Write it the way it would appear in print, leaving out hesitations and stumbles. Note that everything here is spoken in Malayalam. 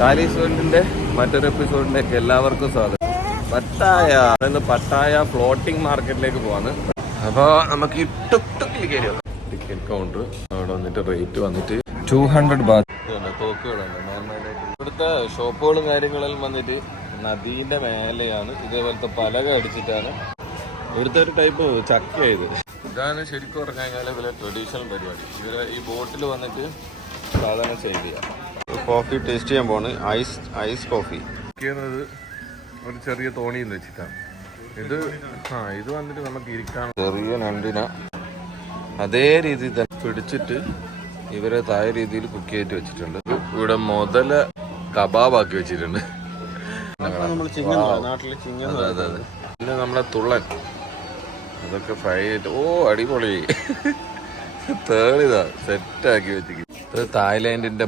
കാലീസ് വേൾഡിന്റെ മറ്റൊരു എപ്പിസോഡിലേക്ക് എല്ലാവർക്കും സ്വാഗതം. പട്ടായ ഫ്ലോട്ടിംഗ് മാർക്കറ്റിലേക്ക് പോവാണ്. അപ്പോൾ നമുക്ക് ഈ ടുക്കിൽ കയറി ടിക്കറ്റ് കൗണ്ടർ അവിടെ വന്നിട്ട് റേറ്റ് വന്നിട്ട് 200 ബാത്ത്. തോക്കുകളുണ്ട് നോർമലായിട്ട്. ഇവിടുത്തെ ഷോപ്പുകളും കാര്യങ്ങളെല്ലാം വന്നിട്ട് നദീന്റെ മേലെയാണ്. ഇതേപോലത്തെ പലക അടിച്ചിട്ടാണ്. ഇവിടുത്തെ ഒരു ടൈപ്പ് ചക്കയായത്. ഇതാണ് ശരിക്കും പറഞ്ഞു കഴിഞ്ഞാൽ ഇവരെ ട്രഡീഷണൽ പരിപാടി. ഇവരെ ഈ ബോട്ടിൽ വന്നിട്ട് സാധാരണ സെയിൽ ചെയ്യാം. കോഫി ടേസ്റ്റ് ചെയ്യാൻ പോണ്. ഐസ് കോഫി ചെയ്യുന്നത് ഒരു ചെറിയ തോണിയിൽ വെച്ചിട്ടാണ്. ഇത് വന്നിട്ട് നമുക്ക് ഇരിക്കാൻ ചെറിയ നണ്ടിന അതേ രീതിയിൽ തന്നെ പിടിച്ചിട്ട് ഇവരെ താഴ രീതിയിൽ കുക്ക് ചെയ്തിട്ട് വെച്ചിട്ടുണ്ട്. ഇവിടെ മുതല കബാബാക്കി വെച്ചിട്ടുണ്ട്. പിന്നെ നമ്മളെ തുള്ളൻ അതൊക്കെ ഫ്രൈ ചെയ്തിട്ട് അടിപൊളി തേളിതാ സെറ്റാക്കി വെച്ചിരിക്കും. ഇത് തായ്ലാൻഡിന്റെ